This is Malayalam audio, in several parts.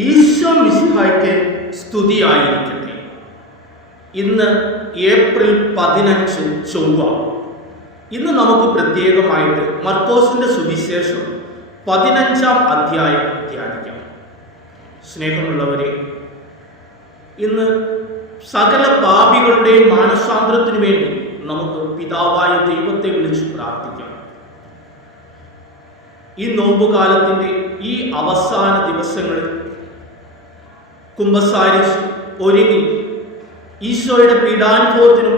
ഈശോ മിശിഹായ്ക്ക് സ്തുതിയായിരിക്കട്ടെ. ഇന്ന് ഏപ്രിൽ 15 ചൊവ്വ. ഇന്ന് നമുക്ക് പ്രത്യേകമായിട്ട് മർക്കോസിന്റെ സുവിശേഷം 15-ാം അധ്യായം ധ്യാനിക്കാം. സ്നേഹമുള്ളവരെ, ഇന്ന് സകല പാപികളുടെയും മാനസാന്തരത്തിനു വേണ്ടി നമുക്ക് പിതാവായ ദൈവത്തെ വിളിച്ചു പ്രാർത്ഥിക്കാം. ഈ നോമ്പുകാലത്തിന്റെ ഈ അവസാന ദിവസങ്ങളിൽ കുമ്പസാരിച്ച് ഒരുങ്ങി ഈശോയുടെ പീഡാനുഭവത്തിനും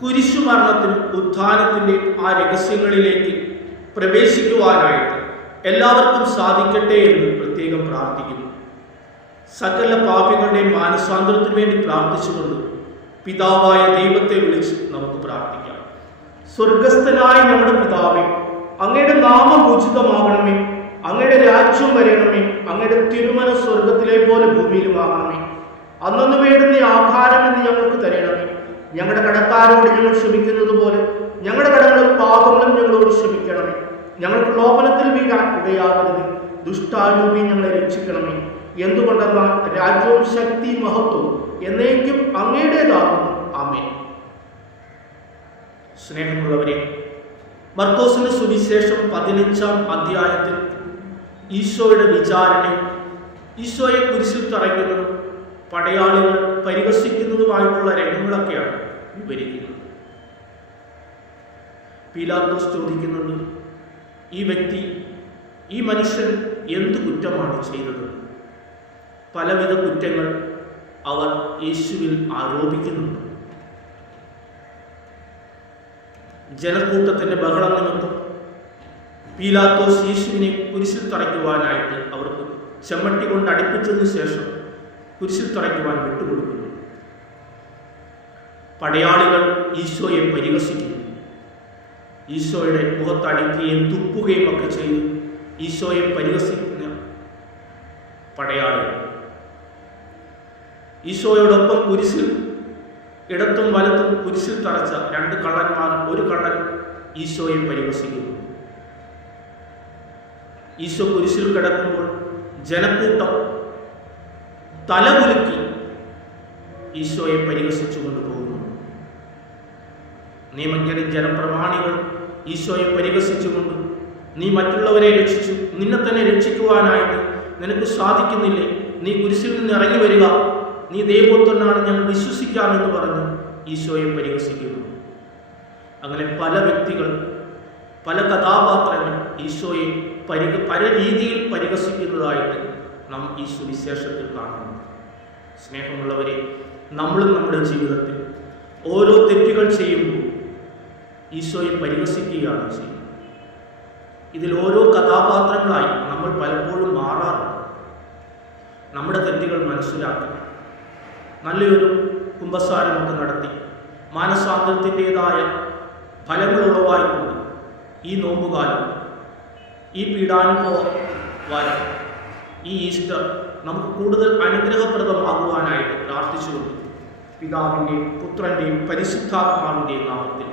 കുരിശുമരണത്തിനും ഉത്ഥാനത്തിൻ്റെ ആ രഹസ്യങ്ങളിലേക്ക് പ്രവേശിക്കുവാനായിട്ട് എല്ലാവർക്കും സാധിക്കട്ടെ എന്ന് പ്രത്യേകം പ്രാർത്ഥിക്കുന്നു. സകല പാപികളുടെയും മാനസാന്തരത്തിനു വേണ്ടി പ്രാർത്ഥിച്ചുകൊണ്ട് പിതാവായ ദൈവത്തെ വിളിച്ച് നമുക്ക് പ്രാർത്ഥിക്കാം. സ്വർഗസ്ഥനായ നമ്മുടെ പിതാവേ, അങ്ങയുടെ നാമം ഉചിതമാകണമേ, അങ്ങയുടെ രാജ്യം വരണമേ, അങ്ങയുടെ തിരുമന സ്വർഗത്തിലെ പോലെ ഭൂമിയിലുമാകണമേ. അന്നു വേണ്ടുന്ന ആഹാരം എന്ന് ഞങ്ങൾക്ക് തരണമേ. ഞങ്ങളുടെ കടക്കാരോട് ഞങ്ങൾ ക്ഷമിക്കുന്നത് പോലെ ഞങ്ങളുടെ കടങ്ങളും പാപങ്ങളും ഞങ്ങളോട് ക്ഷമിക്കണമേ. ഞങ്ങൾ പ്രലോഭനത്തിൽ വീഴാൻ ഇടയാകരുത്, ദുഷ്ടാരൂപി ഞങ്ങളെ രക്ഷിക്കണമേ. എന്തുകൊണ്ടെന്നാൽ രാജ്യവും ശക്തി മഹത്വവും എന്നേക്കും അങ്ങയുടേതാകുന്നു. ആമേൻ. സ്നേഹമുള്ളവരെ, മർക്കോസിന്റെ സുവിശേഷം 15-ാം അധ്യായത്തിൽ ഈശോയുടെ വിചാരണയും ഈശോയെ കുരിശിൽ തറയ്ക്കുന്നതും പടയാളികൾ പരിഹസിക്കുന്നതുമായിട്ടുള്ള രംഗങ്ങളൊക്കെയാണ് വിവരിക്കുന്നത്. പീലാത്തോസ് ചോദിക്കുന്നുണ്ട്, ഈ വ്യക്തി, ഈ മനുഷ്യൻ എന്ത് കുറ്റമാണ് ചെയ്തത്? പലവിധ കുറ്റങ്ങൾ അവർ യേശുവിൽ ആരോപിക്കുന്നുണ്ട്. ജനക്കൂട്ടത്തിന്റെ ബഹളം നിമിത്തം പീലാത്തോസ് യേശുവിനെ കുരിശിൽ തറയ്ക്കുവാനായിട്ട് അവർക്ക് ചെമ്മട്ടി കൊണ്ട് അടുപ്പിച്ചതിന് ശേഷം കുരിശിൽ തറയ്ക്കുവാൻ വിട്ടുകൊടുക്കുന്നു. പടയാളികൾ ഈശോയെ പരിഹസിക്കുന്നു. ഈശോയുടെ മുഖത്തടിക്കുകയും തുപ്പുകയും ഒക്കെ ചെയ്ത് ഈശോയെ പരിഹസിക്കുന്ന പടയാളികൾ ഈശോയോടൊപ്പം കുരിശിൽ ഇടത്തും വലത്തും കുരിശിൽ തറച്ച 2 കള്ളന്മാർ, ഒരു കള്ളൻ ഈശോയെ പരിഹസിക്കുന്നു. ഈശോ കുരിശിൽ കിടക്കുമ്പോൾ ജനക്കൂട്ടം തലകുലുക്കി ഈശോയെ പരിഹസിച്ചു കൊണ്ടുപോകുന്നു. നിയമജ്ഞരും ജനപ്രമാണികൾ ഈശോയെ പരിഹസിച്ചുകൊണ്ട്, നീ മറ്റുള്ളവരെ രക്ഷിച്ചു, നിന്നെ തന്നെ രക്ഷിക്കുവാനായിട്ട് നിനക്ക് സാധിക്കുന്നില്ലേ? നീ കുരിശിൽ നിന്ന് ഇറങ്ങി വരിക, നീ ദൈവപുത്രനാണ്, ഞങ്ങൾ വിശ്വസിക്കാമെന്ന് പറഞ്ഞ് ഈശോയെ പരിഹസിക്കുന്നു. അങ്ങനെ പല വ്യക്തികൾ, പല കഥാപാത്രങ്ങൾ ഈശോയെ പല രീതിയിൽ പരിഹസിക്കുന്നതായിട്ട് നാം ഈ സുവിശേഷത്തിൽ കാണുന്നു. സ്നേഹമുള്ളവരെ, നമ്മളും നമ്മുടെ ജീവിതത്തിൽ ഓരോ തെറ്റുകൾ ചെയ്യുമ്പോൾ ഈശോയെ പരിഹസിക്കുകയാണ് ചെയ്യുന്നത്. ഇതിൽ ഓരോ കഥാപാത്രങ്ങളായി നമ്മൾ പലപ്പോഴും മാറാറുണ്ട്. നമ്മുടെ തെറ്റുകൾ മനസ്സിലാക്കി നല്ലൊരു കുമ്പസാരമൊക്കെ നടത്തി മാനസാന്തരത്തിൻ്റെതായ ഫലങ്ങൾ ഉളവായിക്കൊണ്ട് ഈ നോമ്പുകാലം, ഈ പീഡാനുഭവ വാരം, ഈ ഈസ്റ്റർ നമുക്ക് കൂടുതൽ അനുഗ്രഹപ്രദമാകുവാനായിട്ട് പ്രാർത്ഥിച്ചുകൊണ്ട് പിതാവിൻ്റെയും പുത്രൻ്റെയും പരിശുദ്ധാത്മാവിൻ്റെയും നാമത്തിൽ